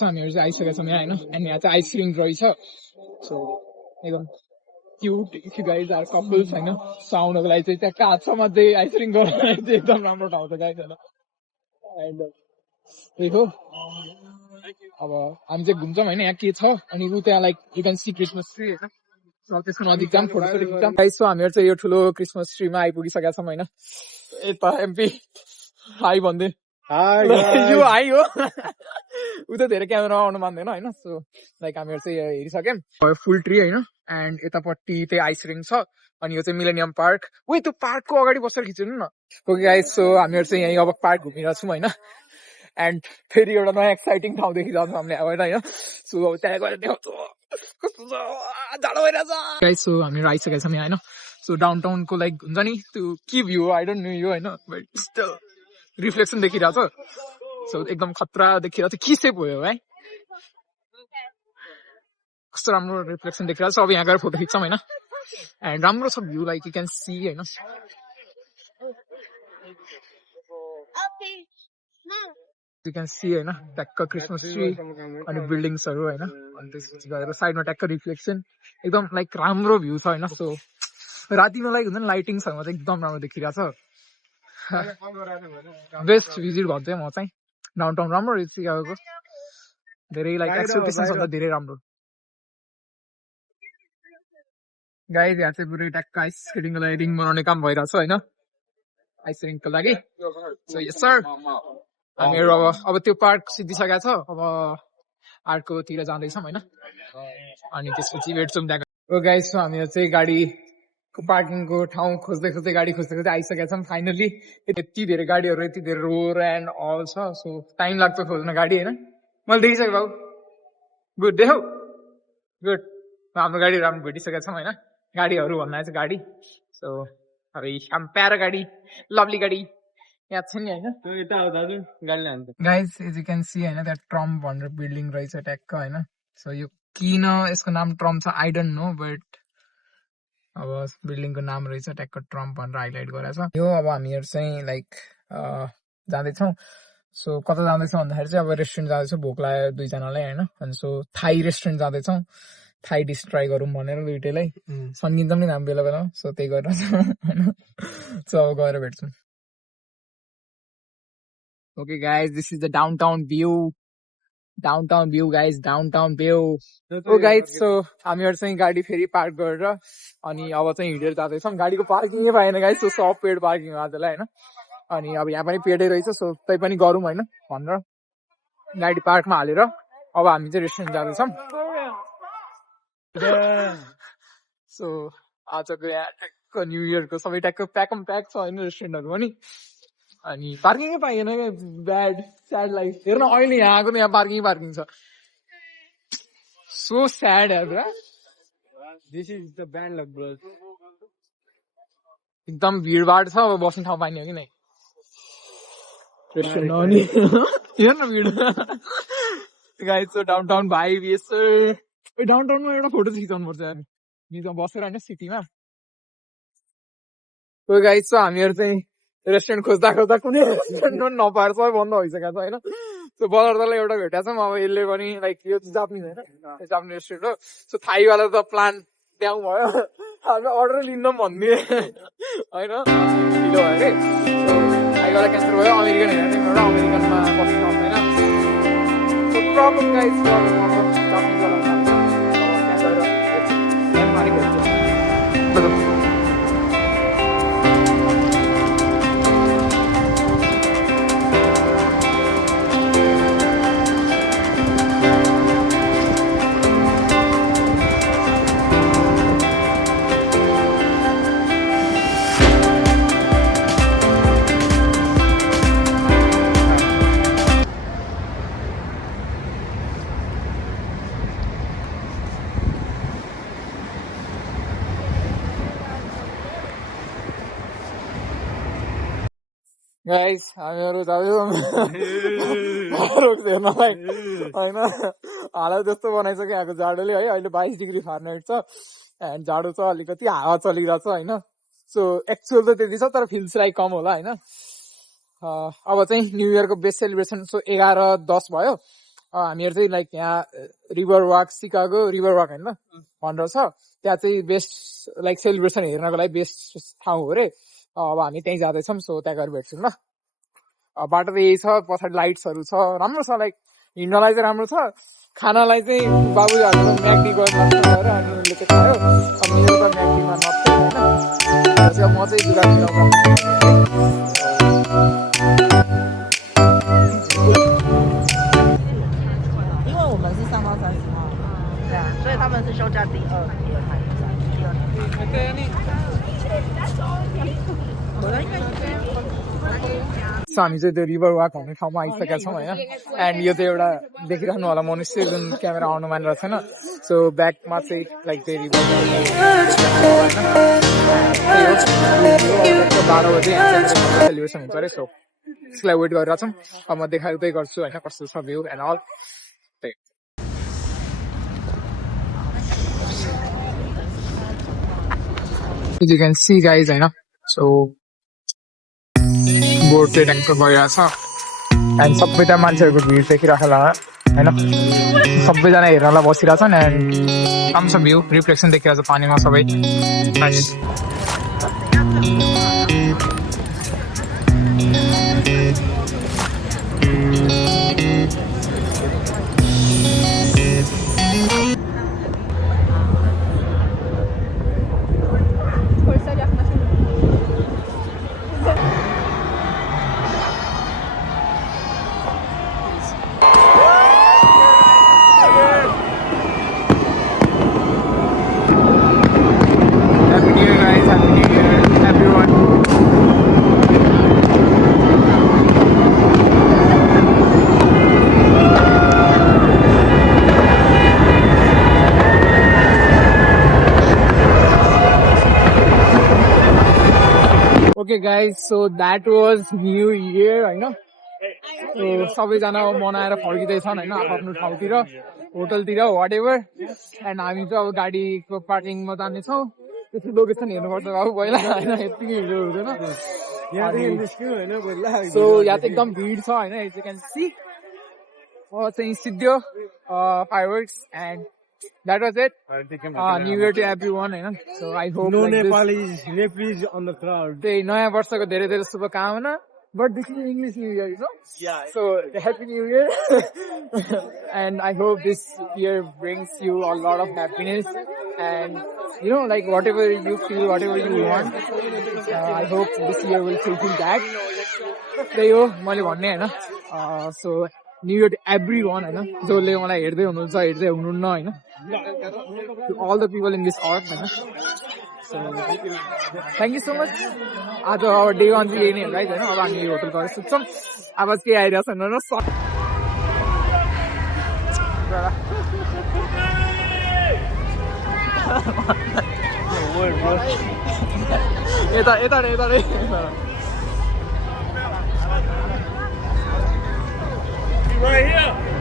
हामीहरू चाहिँ आइसकेका छौँ यहाँ होइन एन्ड यहाँ चाहिँ आइसक्रिम रहेछ सो एकदम cute if you guys are couples होइन सुहाउनको लागि चाहिँ त्यहाँ काँचमा चाहिँ आइसक्रिम गर्नको लागि चाहिँ एकदम राम्रो ठाउँ छ गाइज होइन एन्ड त्यही हो अब हामी चाहिँ घुम्छौँ होइन यहाँ के छ अनि ऊ त्यहाँ like you can see Christmas tree होइन त्यसको नजिक जाम फोटो खिच्छौँ गाइज सो हामीहरू चाहिँ यो ठुलो क्रिसमस ट्रीमा आइपुगिसकेका छौँ होइन यता एमपी हाई भन्दै यो हाई हो ऊ त धेरै क्यामेरा आउनु मान्दैन होइन सो लाइक हामीहरू चाहिँ हेरिसक्यौँ फुल ट्री होइन एन्ड यतापट्टि चाहिँ आइसक्रिम छ अनि यो चाहिँ मिलेनियम पार्क उयो त्यो पार्कको अगाडि बसेर खिचिनु न ओके गाइज सो हामीहरू चाहिँ यहीँ अब पार्क घुमिरहेको छौँ होइन एन्ड फेरि एउटा नयाँ एक्साइटिङ ठाउँ देखिरहेको हामीले अब होइन सो अब त्यहाँ गएर देखाउँछु कस्तो छ जाडो भइरहेछ गाइज सो हामीहरू आइसकेका छौँ यहाँ होइन सो डाउन टाउनको लाइक हुन्छ नि त्यो के भ्यू आई डोन्ट नो यो होइन बट स्टिल रिफ्लेक्सन देखिरहेछ सो एकदम खतरा देखिरहेछ के सेप भयो है कस्तो राम्रो रिफ्लेक्सन देखिरहेछ अब यहाँ गएर फोटो खिच्छौँ होइन एन्ड राम्रो छ view like you can see होइन यु क्यान सी होइन ट्याक्क क्रिसमस ट्री अनि बिल्डिङ्सहरू होइन अनि त्यसपछि गएर साइडमा ट्याक्क रिफ्लेक्सन एकदम लाइक राम्रो भ्यू छ होइन सो रातिमा लाइक हुन्छ नि लाइटिङ्सहरूमा चाहिँ एकदम राम्रो देखिरहेछ बेस्ट भिजिट गर्छु म चाहिँ डाउन टाउन राम्रो रहेछ सिकागोको धेरै लाइक एक्सपेक्टेसन्सभन्दा धेरै राम्रो गाइज यहाँ चाहिँ पुरै ट्याक्क आइस स्केटिङको लागि रिङ बनाउने काम भइरहेछ होइन आइस रिङको लागि सो यस सर हामीहरू अब त्यो पार्क सिद्धिसकेको छ अब आर्टकोतिर जाँदैछौँ होइन अनि त्यसपछि भेट्छौँ त्यहाँ गाइज सो हामीहरू चाहिँ गाडीको पार्किङको ठाउँ खोज्दै खोज्दै गाडी खोज्दै खोज्दै आइसकेका छौँ फाइनली यति धेरै गाडीहरू यति धेरै रोड एन्ड अल छ सो टाइम लाग्छ खोज्न गाडी होइन मैले देखिसकेँ भाउ गुड डे हौ गुड हाम्रो गाडी राम्रो भेटिसकेका छौँ होइन गाडीहरू भन्दा चाहिँ गाडी सो अब प्यारो गाडी लभली गाडी याद छ नि होइन guys as you can see होइन त्यहाँ ट्रम्प भनेर बिल्डिङ रहेछ ट्याक्क होइन सो यो किन यसको नाम ट्रम्प छ आई डोन्ट नो बट अब बिल्डिङको नाम रहेछ ट्याक्क ट्रम्प भनेर हाइलाइट गरेको छ यो अब हामीहरू चाहिँ लाइक जाँदैछौँ सो कता जाँदैछौँ भन्दाखेरि चाहिँ अब रेस्टुरेन्ट जाँदैछौँ भोक लाग्यो दुईजनालाई होइन अनि सो थाई रेस्टुरेन्ट जाँदैछौँ थाई डिस ट्राई गरौँ भनेर दुइटैलाई सन्किन्छौँ नि हामी बेला बेलामा सो त्यही गरेर होइन सो अब गएर भेट्छौँ okay guys this is the downtown view guys downtown view oh guys so हामीहरू चाहिँ गाडी फेरि पार्क गरेर अनि अब चाहिँ हिँडेर जाँदैछौँ गाडीको पार्किङै पाएन गाइज सो सब पेड पार्किङ हो आजलाई होइन अनि अब यहाँ पनि पेडै रहेछ सो त्यही पनि गरौँ होइन भनेर गाडी पार्कमा हालेर अब हामी चाहिँ रेस्टुरेन्ट जाँदैछौँ सो आजको यहाँ ट्याक्क न्यु इयरको सबै ट्याक्क प्याक छ होइन रेस्टुरेन्टहरू पनि अनि पार्किङै पाइएन क्या ब्याड स्याड लाइफ हेर्न अहिले यहाँ आएको त यहाँ पार्किङ छ so sad this is the bad luck bro एकदम भिडभाड छ अब बस्ने ठाउँ पाइने हो कि नै रेस्टुरेन्ट हेर्न भिड गाइज सो डाउन टाउन भाइ डाउन टाउनमा एउटा फोटो खिचाउनु पर्छ निजमा बसेर होइन सिटीमा गाइज सो हामीहरू चाहिँ रेस्टुरेन्ट खोज्दा कुनै रेस्टुरेन्ट पनि नपाएर सबै बन्द भइसकेको छ होइन सो बजारलाई एउटा भेटेको छौँ अब यसले पनि लाइक यो जापानिज होइन जापानिज रेस्टुरेन्ट हो सो थाईवाला त प्लान त्यहाँ भयो हामी अर्डर लिन्न भन्ने होइन ढिलो भयो कि सो थाईवाला क्यान्सल भयो अमेरिकन हेरेर एउटा अमेरिकनमा बस्नु सक्दैन सो प्रब्लम गाइज प्रब्लम अब जापानिजवाला त्यहाँ गएर पानी भेट्छ गाइस हामीहरू जाँदैछौँ हेर्नलाई होइन हालत त्यस्तो बनाइसक्यो यहाँको जाडोले है अहिले 22 डिग्री फारेनहाइट छ एन्ड जाडो छ अलिकति हावा चलिरहेछ होइन सो एक्चुअल त त्यति छ तर फिल्स लाइक कम होला होइन अब चाहिँ न्यु इयरको बेस्ट सेलिब्रेसन सो 11-10 भयो हामीहरू चाहिँ लाइक यहाँ river walk Chicago river walk होइन भनेर छ त्यहाँ चाहिँ बेस्ट लाइक सेलिब्रेसन हेर्नको लागि बेस्ट ठाउँ हो अरे अब हामी त्यहीँ जाँदैछौँ सो त्यहाँ गएर भेट्छौँ ल बाटो त यही छ पछाडि लाइट्सहरू छ राम्रो छ लाइक हिँड्नलाई चाहिँ राम्रो छ खानालाई चाहिँ बाबुले हाम्रो म्यागडी गएर अनि उसले चाहिँ खायो अब मेरो त म्यागडीमा नथ्यो होइन म चाहिँ因为我们是上到30号，对啊，所以他们是休假第二सो हामी चाहिँ त्यो रिभर वाक भन्ने ठाउँमा आइसकेका छौँ होइन एन्ड यो चाहिँ एउटा देखिरहनु होला मनुष्य जुन क्यामेरा आउनु मानिरहेको छैन सो ब्याकमा चाहिँ लाइक त्यो रिभर 12 बजे सेलिब्रेसन हुन्छ अरे सो त्यसलाई वेट गरिरहेको छौँ अब म देखाउँदै गर्छु होइन कस्तो छ view and all You can see guys होइन सो बोर्ड चाहिँ ट्याङ्क भइरहेको छ एन्ड सबैजना मान्छेहरूको भिड देखिरहेको होला होइन सबैजना हेर्नलाई बसिरहेछन् एन्ड राम्रो छ भ्यू रिफ्लेक्सन देखिरहेको छ पानीमा सबै Happy New Year guys, Happy New Year everyone. Okay guys, so that was New Year होइन सो सबैजना मनाएर फर्किँदैछन् होइन आफ्नो ठाउँतिर होटलतिर वाट एभर एन्ड हामी चाहिँ अब गाडीको पार्किङमा जानेछौँ त्यसको लोकेसन हेर्नुपर्छ अब पहिला होइन यतिकै हिँड्नु हुँदैन सो यहाँ चाहिँ एकदम भिड छ होइन यु क्यान सी चाहिँ सिद्धियो fireworks and that was it new year to everyone होइन सो आई होप त्यही नयाँ वर्षको धेरै धेरै शुभकामना But this is English New Year, you know? Yeah. So, Happy New Year. And I hope this year brings you a lot of happiness. And, you know, like whatever you feel, whatever you want, I hope this year will fulfill that. त्यही हो मैले भन्ने होइन so new year to everyone होइन जसले मलाई हेर्दै हुनुहुन्छ हेर्दै हुनुहुन्न होइन to all the people in this earth होइन so thank you so much आज अब डे वान चाहिँ यही नै हो गाइज होइन अब हामी होटल गएर सुत्छौँ आवाज केही आइरहेको छैन र यता यता यता Right here.